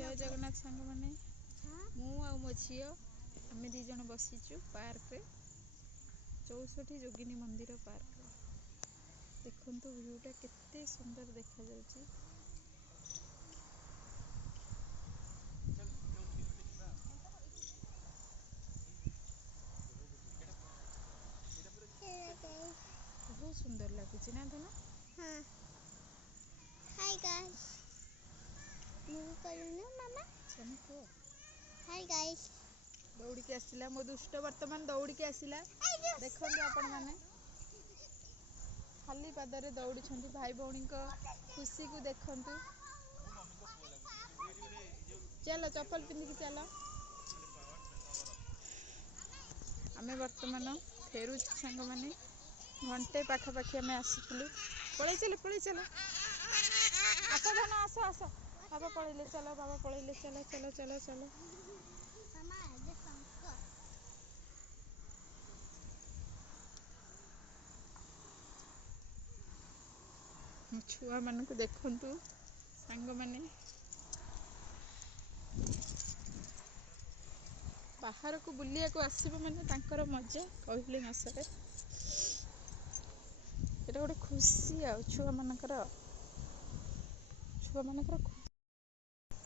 जय जगन्नाथ सांग मैंने मु आ मो झी आम दी जन बसीचु पार्क रे 64 जोगिनी मंदिर पार्क रे देखंतु व्यूटा केते सुंदर देखा जाउची। बहुत सुंदर लगुच ना धन। हाँ हाय गाइस मु करूनु मामा चल को हाय गाइस दौड़ी के आसिला मो दुष्ट वर्तमान दौड़ी के आसिला देखंतु आपण माने खाली पादरे दौड़ी छंती भाई भौणी को खुशी को देखंतु। चलो चप्पल पिंधिकी चलो आमे वर्तमान फेरू सांग माने घंटे पाखापाखि आम आसीलु पलि चलो आस धन आस आस बाबा पलैले चलो बाबा पलैले चलो चलो चलो चलो मामा ये शंकर छुआ मान को देखंतु सांग माने बाहर को बुलिया को आसीबो माने तांकर मजा कहले न सरे एटा गोटे खुशी आ छुआ मानकर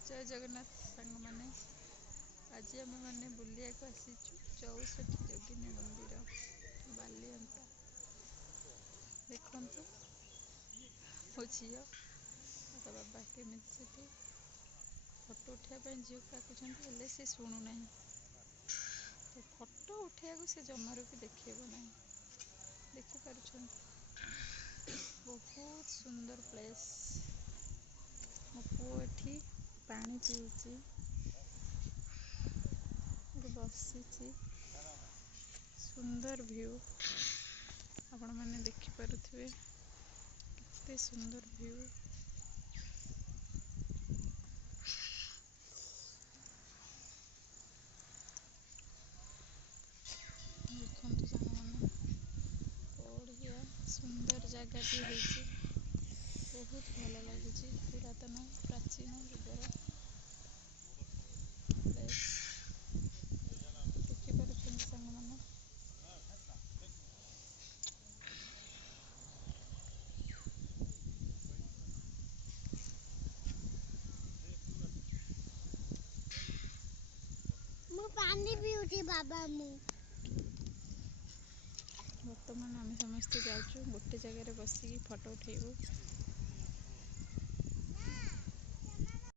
जय जगन्नाथ सांग माने आज आम मैंने बुलिया को आसीचु 64 जोगिनी मंदिर बालिअंता देखंतु मो झी बाबा केमिति फोटो उठाई झील को डाकुं से शुणुना तो फोटो उठा से जमार भी देखेब ना देखिपार बहुत सुंदर प्लेस मो पुओ एठी पानी पीउची बसी सुंदर व्यू आपण मैंने देखिपे केते सुंदर व्यू देखते सांग बढ़िया सुंदर जगह बहुत भल लगुच पुरातन प्राचीन जुगर देखिपुर सांग मैंने मु पानी पीउची बाबा मु बर्तमान आम समस्ते जाऊँ गोटे जगह बसिकी फोटो उठेबू।